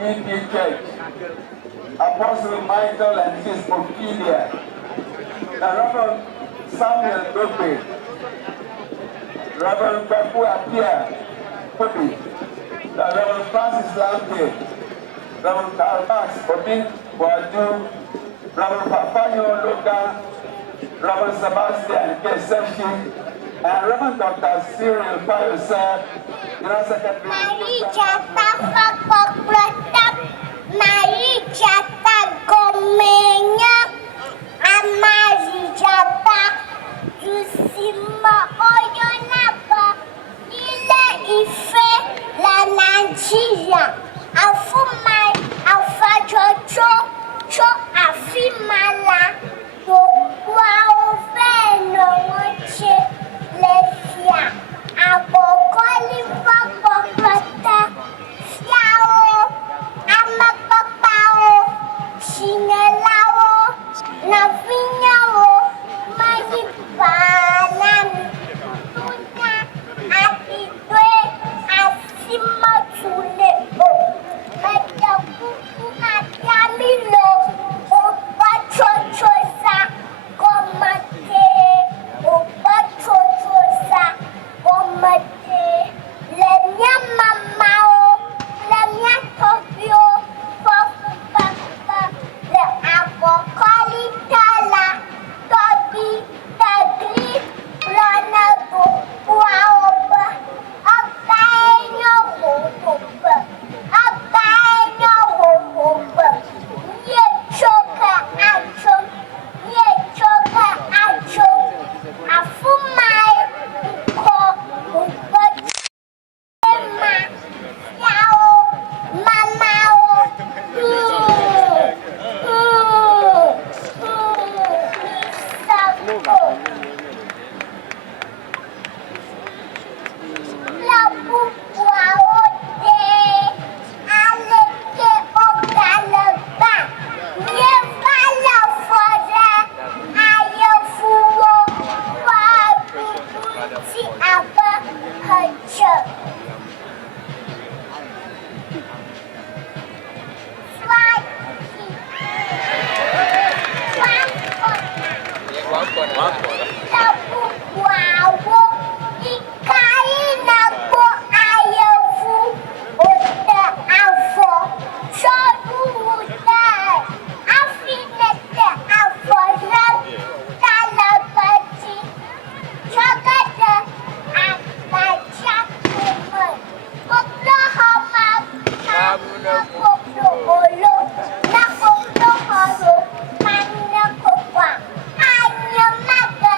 EP Church, Apostle Michael and his Ophelia, the Reverend Samuel Dope, Reverend Bepu Apia Kobi, the Reverend Francis Lamke, Reverend Karl Marx Obi Boadu, Reverend Papanyo Loga, Reverend Sebastian Keseshi, and Reverend Dr. Cyril Payosa, General Secretary. Marijata Fakok Marijata Gomenya, Amarijata Jusima Oyonaba, Ile Ife La Nigeria, Afumai Afajojo Cho Afimala, Wow Veno Wache Lesia, Abokoli Fakokata, Yao, Amakapao, Shinelao, Navinyao, Manipanam, Tuna, Atidwe, Asimatuleo, Metakuku Atamilo, Opachochosa, Komate, Opachochosa, Komate, Lemia Mamao, Lemia Tokyo, Fofu Papa, Le Avocali Tala, Tobi, Tagli, Ronaldo, Waoba, Abaino Hoba, Abaino Hoba, Yechoka Acho, Yechoka Acho, Afumai, Ko, Ubachema, Yao, Mamao, Misako. Labu Waote, Aleke Ogalaba, Yevala Fora, Ayofuwo, Wabubuti Aba Haja. Labu Wawo, Ikaina Ko Ayofu, Ota Avo, Shodu Uda, Afinete Avolam, Talabati, Chogada, Abachakuman, Oklahoma, Kamuna Kokolo, Nakokolo, Mana Kokwa, Anyamaka,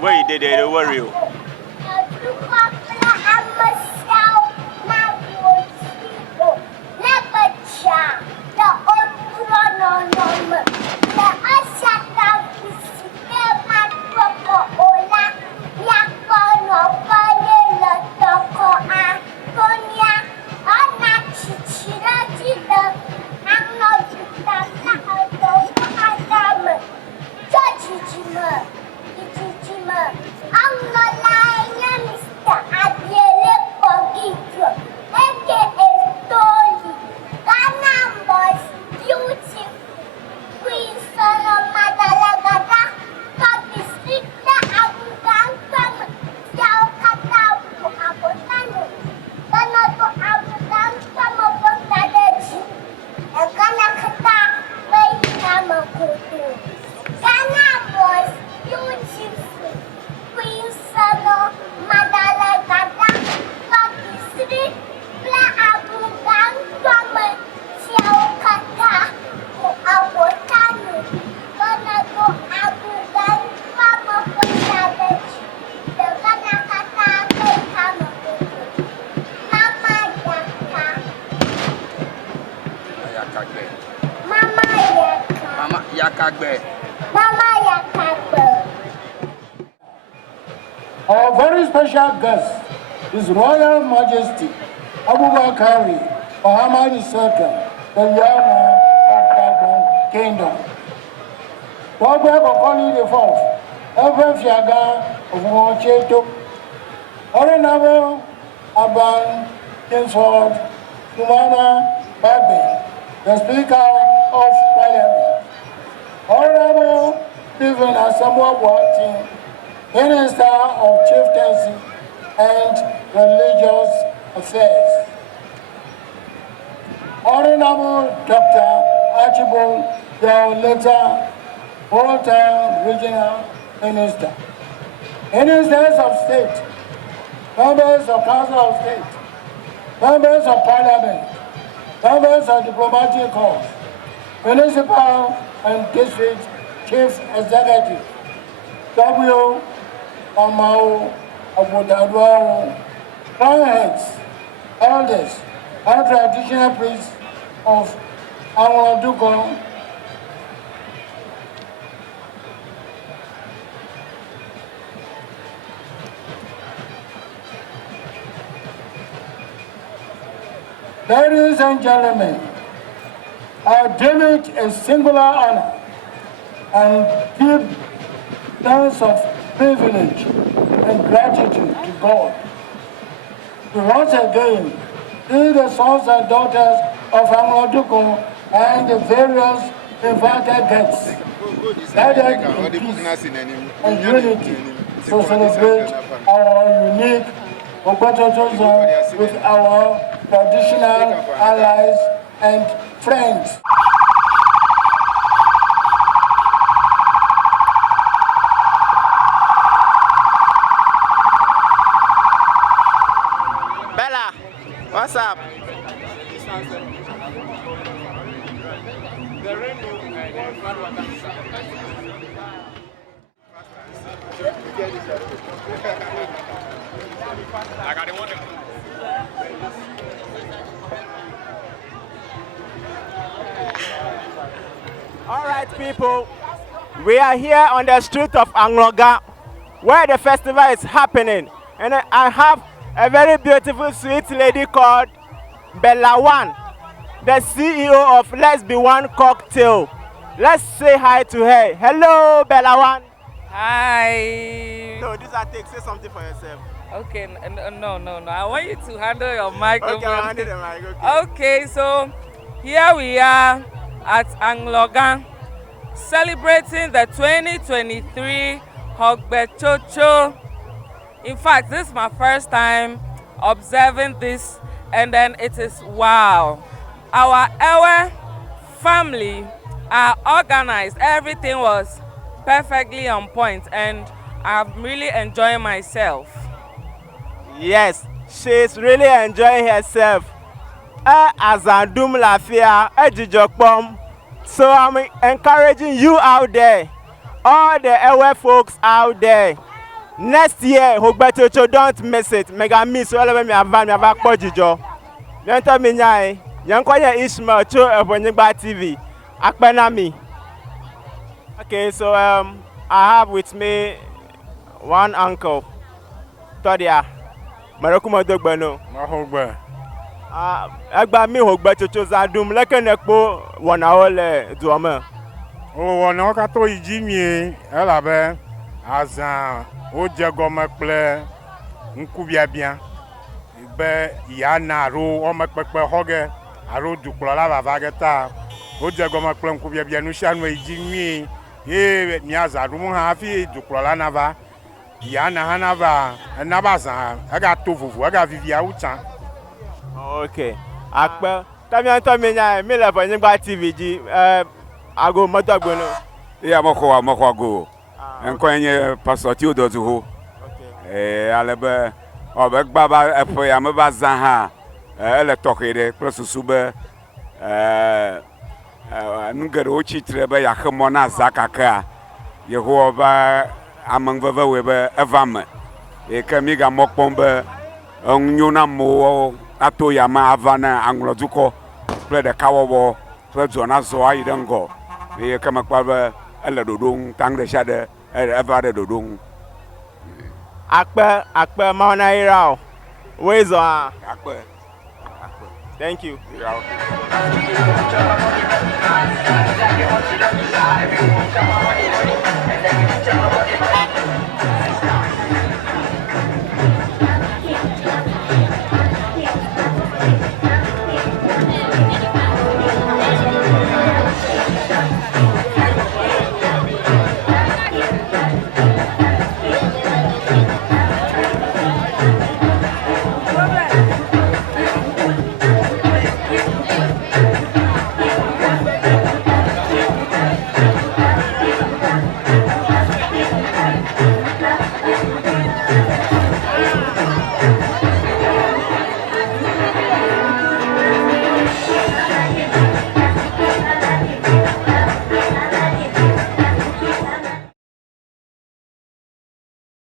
Where you did it, worry you. Our very special guest is Royal Majesty Abubakari Muhammad II, the Yana of Gabon Kingdom. Wagwe Kokoli the Fourth, Ever Fiaga of Mocheto, Orenabo Aban Kinsford, Kumana Babe, the Speaker of Parliament. Honorable Stephen Asamoah Boateng, Minister of Chieftaincy and Religious Affairs. Honorable Dr. Archibald Volta, Volta Regional Minister. Ministers of State, members of Council of State, members of Parliament, members of Diplomatic Corps, municipal and district chief executive, W. Amao Abudadwao, crown heads, elders, and traditional priests of Anloga. Ladies and gentlemen, I deem it a singular honor and deep sense of privilege and gratitude to God to once again see the sons and daughters of Anloga and the various invited guests gathered in peace and unity to celebrate our unique Hogbetsotso with our traditional allies and friends. Bella, what's up? I got it one. All right, people, we are here on the street of Anloga, where the festival is happening, and I have a very beautiful, sweet lady called Bella One, the CEO of Let's Be One Cocktail. Let's say hi to her. Hello, Bella One. Hi. No, this I take. Say something for yourself. Okay, no. I want you to handle your microphone. Okay, I'll handle the mic. Okay, so here we are at Anloga, celebrating the 2023 Hogbetsotso. In fact, this is my first time observing this, and then it is wow. Our Ewe family are organized. Everything was perfectly on point, and I'm really enjoying myself. Yes, she's really enjoying herself. Azandum Lafia, Ejijokpom. So I'm encouraging you out there, all the Ewe folks out there, Next year, Hogbetsotso, don't miss it. Mega miss all of me have Pojijo. Don't tell me nyai. Yankoya Ishmael to Ewenyigba TV. Akpenami. Okay, so I have with me one uncle, Todia. Marokumo Dogbeno. Mahogbe. Egba mi Hogbetsotso zadum lekenekpo wana ole duome. O wana ka to ijimi elabe azan o je gome kple nkubiabia be ya na ro o mepepe hoge aro duklola baba geta o je gome kple nkubiabia nu shanu ijimi e mi azarum ha fi duklola na ba ya na hanava na bazan aga to vuvu aga vivia utan. Okay. Akpe. Tami nya mi le Ewenyigba TV ji ago moto agbono. Yeah, moko go. Enko enye pastor ti odozu ho. Okay. Alebe obegba ba epo ya me ba zan ha. Ele tokede prosusu be ngere ochi trebe ya khemo na zakaka. Yeho ba amangveve we be evame. E kemi ga mokpombe onyona mo ato ya ma avana angloduko ple de kawowo ple zona zo ayi dengo. E kama kwa ele dodong tang de shade eva de dodong. Akpe maona irao. Wezo a. Akpe. Thank you.